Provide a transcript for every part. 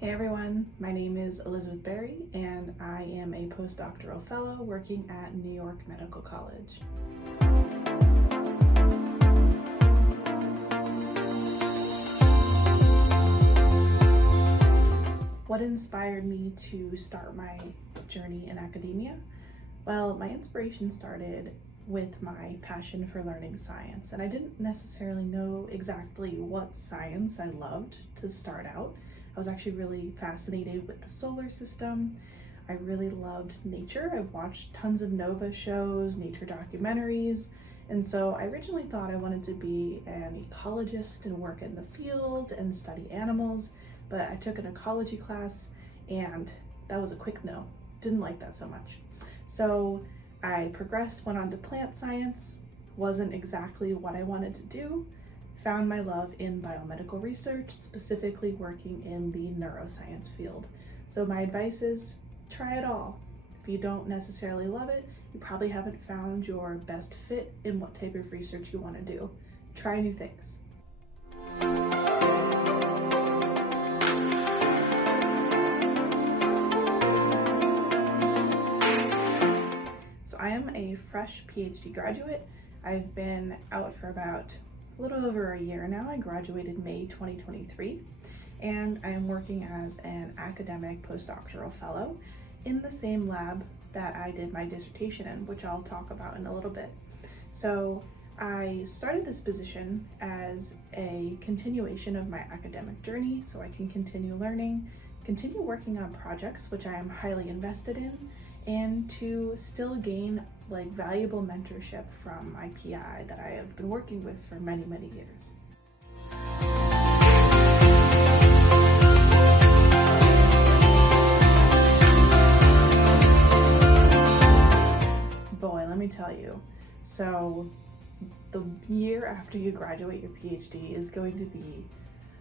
Hey everyone, my name is Elizabeth Berry and I am a postdoctoral fellow working at New York Medical College. What inspired me to start my journey in academia? Well, my inspiration started with my passion for learning science, and I didn't necessarily know exactly what science I loved to start out. I was actually really fascinated with the solar system. I really loved nature. I watched tons of Nova shows, nature documentaries, and so I originally thought I wanted to be an ecologist and work in the field and study animals, but I took an ecology class and that was a quick no. Didn't like that so much. So I progressed, went on to plant science, wasn't exactly what I wanted to do, found my love in biomedical research, specifically working in the neuroscience field. So my advice is try it all. If you don't necessarily love it, you probably haven't found your best fit in what type of research you want to do. Try new things. So I am a fresh PhD graduate. I've been out for about a little over a year now. I graduated May 2023, and I am working as an academic postdoctoral fellow in the same lab that I did my dissertation in, which I'll talk about in a little bit. So I started this position as a continuation of my academic journey so I can continue learning, continue working on projects which I am highly invested in, and to still gain valuable mentorship from my PI that I have been working with for many, many years. Boy, let me tell you. So the year after you graduate your PhD is going to be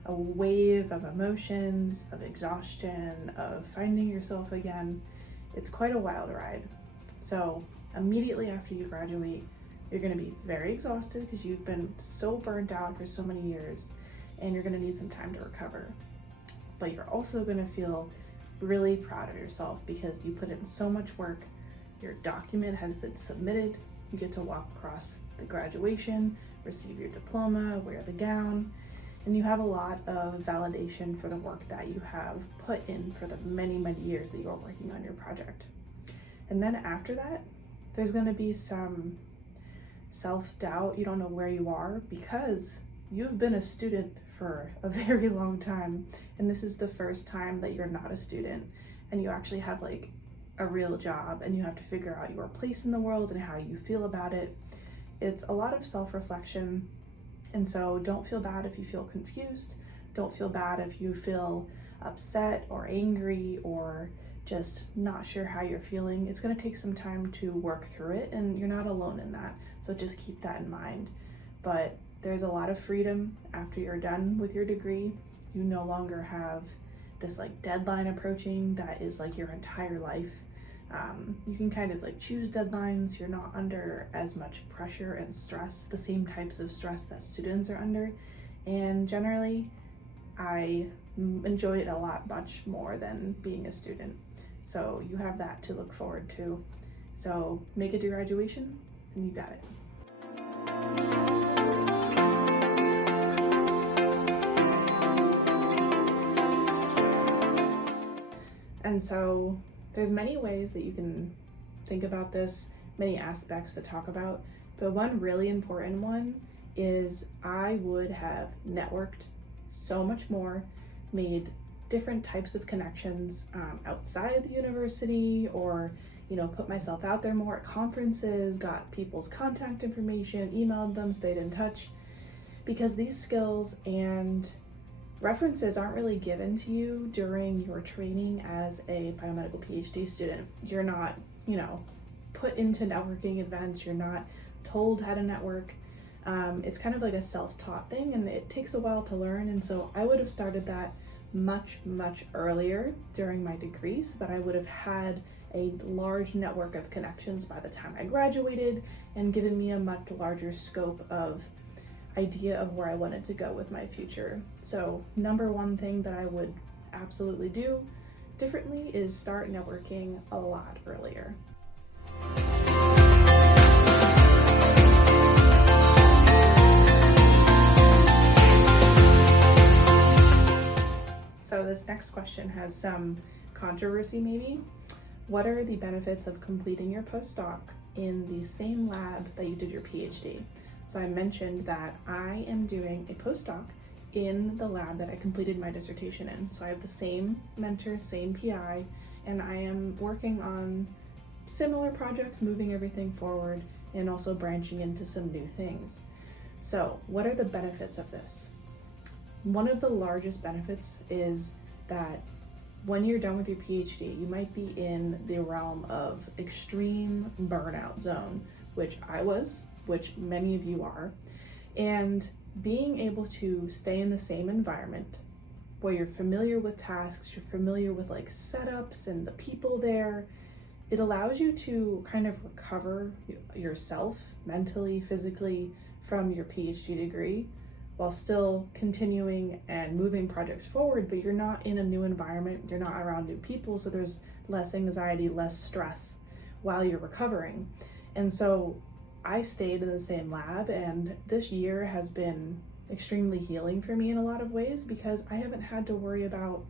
a wave of emotions, of exhaustion, of finding yourself again. It's quite a wild ride. So immediately after you graduate, you're going to be very exhausted because you've been so burnt out for so many years, and you're going to need some time to recover. But you're also going to feel really proud of yourself because you put in so much work. Your document has been submitted. You get to walk across the graduation, receive your diploma, wear the gown, and you have a lot of validation for the work that you have put in for the many, many years that you're working on your project. And then after that, there's going to be some self-doubt. You don't know where you are because you've been a student for a very long time, and this is the first time that you're not a student and you actually have a real job, and you have to figure out your place in the world and how you feel about it. It's a lot of self-reflection, and so don't feel bad if you feel confused. Don't feel bad if you feel upset or angry or just not sure how you're feeling. It's going to take some time to work through it, and you're not alone in that, so just keep that in mind. But there's a lot of freedom after you're done with your degree. You no longer have this deadline approaching that is your entire life. You can kind of choose deadlines. You're not under as much pressure and stress, the same types of stress that students are under, and generally I enjoy it a lot much more than being a student. So you have that to look forward to. So make it to graduation and you got it. And so there's many ways that you can think about this, many aspects to talk about, but one really important one is I would have networked so much more, made different types of connections outside the university, or put myself out there more at conferences, got people's contact information, emailed them, stayed in touch, because these skills and references aren't really given to you during your training as a biomedical PhD student. You're not, put into networking events. You're not told how to network. It's kind of like a self-taught thing, and it takes a while to learn. And so I would have started that much, much earlier during my degree so that I would have had a large network of connections by the time I graduated and given me a much larger scope of idea of where I wanted to go with my future. So number one thing that I would absolutely do differently is start networking a lot earlier. So this next question has some controversy maybe. What are the benefits of completing your postdoc in the same lab that you did your PhD? So I mentioned that I am doing a postdoc in the lab that I completed my dissertation in. So I have the same mentor, same PI, and I am working on similar projects, moving everything forward, and also branching into some new things. So what are the benefits of this? One of the largest benefits is that when you're done with your PhD, you might be in the realm of extreme burnout zone, which I was, which many of you are, and being able to stay in the same environment where you're familiar with tasks, you're familiar with like setups and the people there, it allows you to kind of recover yourself mentally, physically from your PhD degree while still continuing and moving projects forward, but you're not in a new environment, you're not around new people, so there's less anxiety, less stress while you're recovering. And so I stayed in the same lab, and this year has been extremely healing for me in a lot of ways because I haven't had to worry about,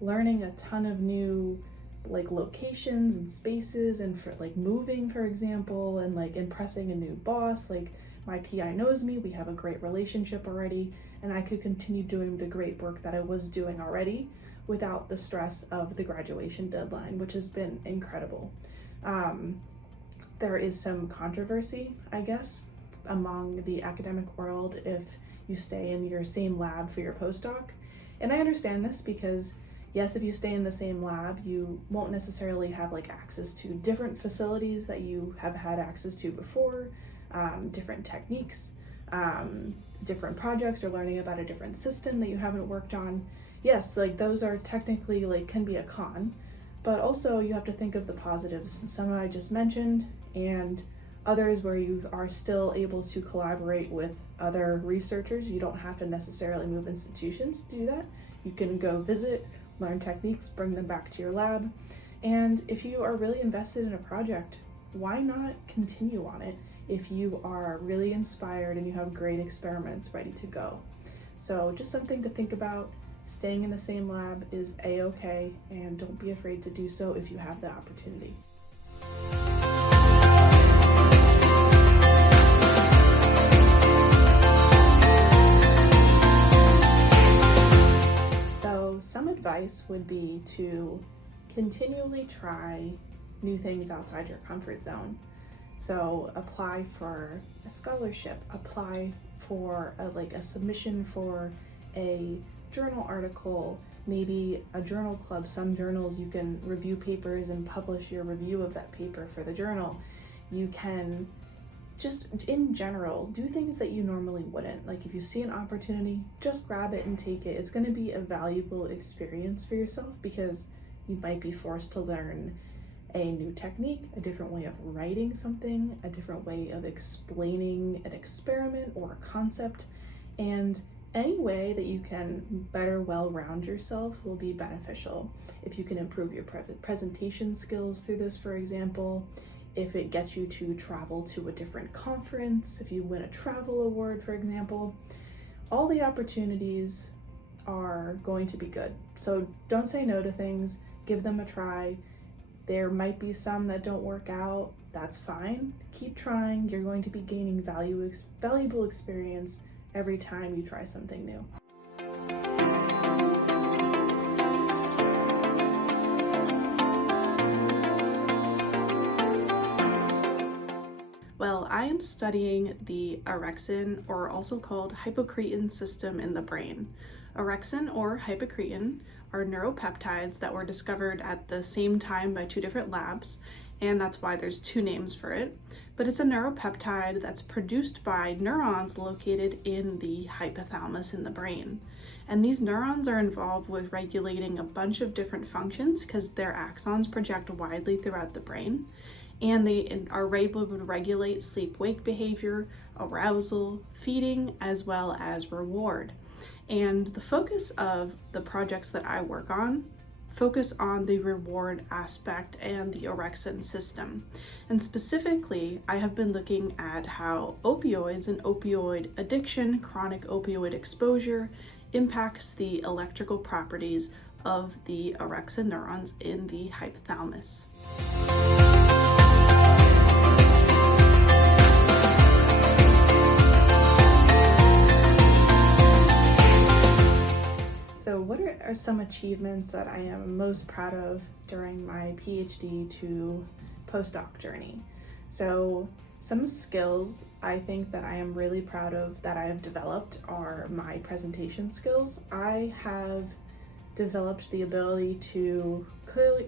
learning a ton of new like locations and spaces and for like moving, for example, and like impressing a new boss. Like my PI knows me, we have a great relationship already, and I could continue doing the great work that I was doing already without the stress of the graduation deadline, which has been incredible. There is some controversy, I guess, among the academic world if you stay in your same lab for your postdoc. And I understand this because yes, if you stay in the same lab, you won't necessarily have like access to different facilities that you have had access to before, different techniques, different projects, or learning about a different system that you haven't worked on. Yes, like those are technically like can be a con, but also you have to think of the positives. Some I just mentioned, and others where you are still able to collaborate with other researchers. You don't have to necessarily move institutions to do that. You can go visit, learn techniques, bring them back to your lab. And if you are really invested in a project, why not continue on it if you are really inspired and you have great experiments ready to go? So just something to think about. Staying in the same lab is a-okay, and don't be afraid to do so if you have the opportunity. So some advice would be to continually try new things outside your comfort zone. So apply for a scholarship, apply for a submission for a journal article, maybe a journal club. Some journals you can review papers and publish your review of that paper for the journal. You can just in general do things that you normally wouldn't. Like if you see an opportunity, just grab it and take it. It's going to be a valuable experience for yourself because you might be forced to learn a new technique, a different way of writing something, a different way of explaining an experiment or a concept, and any way that you can better well-round yourself will be beneficial. If you can improve your presentation skills through this, for example, if it gets you to travel to a different conference, if you win a travel award, for example, all the opportunities are going to be good. So don't say no to things, give them a try. There might be some that don't work out, that's fine. Keep trying, you're going to be gaining valuable experience every time you try something new. Well, I am studying the orexin, or also called hypocretin system in the brain. Orexin or hypocretin are neuropeptides that were discovered at the same time by two different labs, and that's why there's two names for it. But it's a neuropeptide that's produced by neurons located in the hypothalamus in the brain. And these neurons are involved with regulating a bunch of different functions because their axons project widely throughout the brain. And they are able to regulate sleep-wake behavior, arousal, feeding, as well as reward. And the focus of the projects that I work on focus on the reward aspect and the orexin system. And specifically, I have been looking at how opioids and opioid addiction, chronic opioid exposure, impacts the electrical properties of the orexin neurons in the hypothalamus. So what are some achievements that I am most proud of during my PhD to postdoc journey? So some skills I think that I am really proud of that I have developed are my presentation skills. I have developed the ability to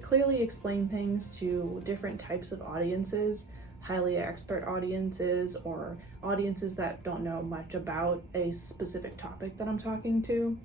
clearly explain things to different types of audiences, highly expert audiences or audiences that don't know much about a specific topic that I'm talking to.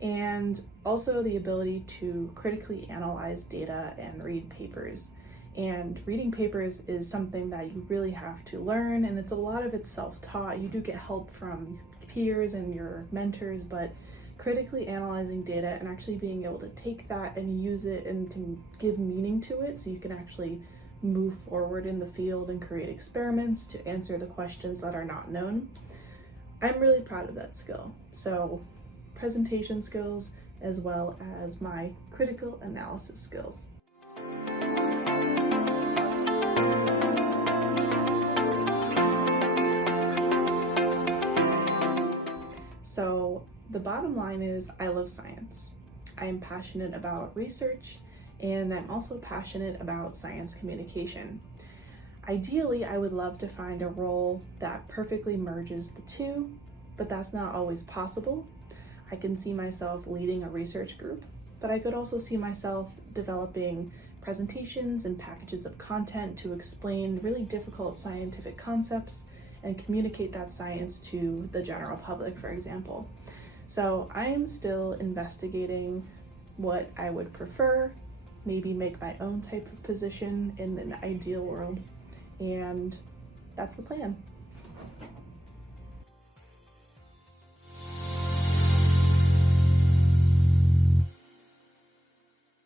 And also the ability to critically analyze data and read papers. And reading papers is something that you really have to learn, and a lot of it's self-taught. You do get help from peers and your mentors, but critically analyzing data and actually being able to take that and use it and to give meaning to it so you can actually move forward in the field and create experiments to answer the questions that are not known. I'm really proud of that skill. So presentation skills as well as my critical analysis skills. So the bottom line is I love science. I am passionate about research, and I'm also passionate about science communication. Ideally, I would love to find a role that perfectly merges the two, but that's not always possible. I can see myself leading a research group, but I could also see myself developing presentations and packages of content to explain really difficult scientific concepts and communicate that science to the general public, for example. So I am still investigating what I would prefer, maybe make my own type of position in an ideal world, and that's the plan.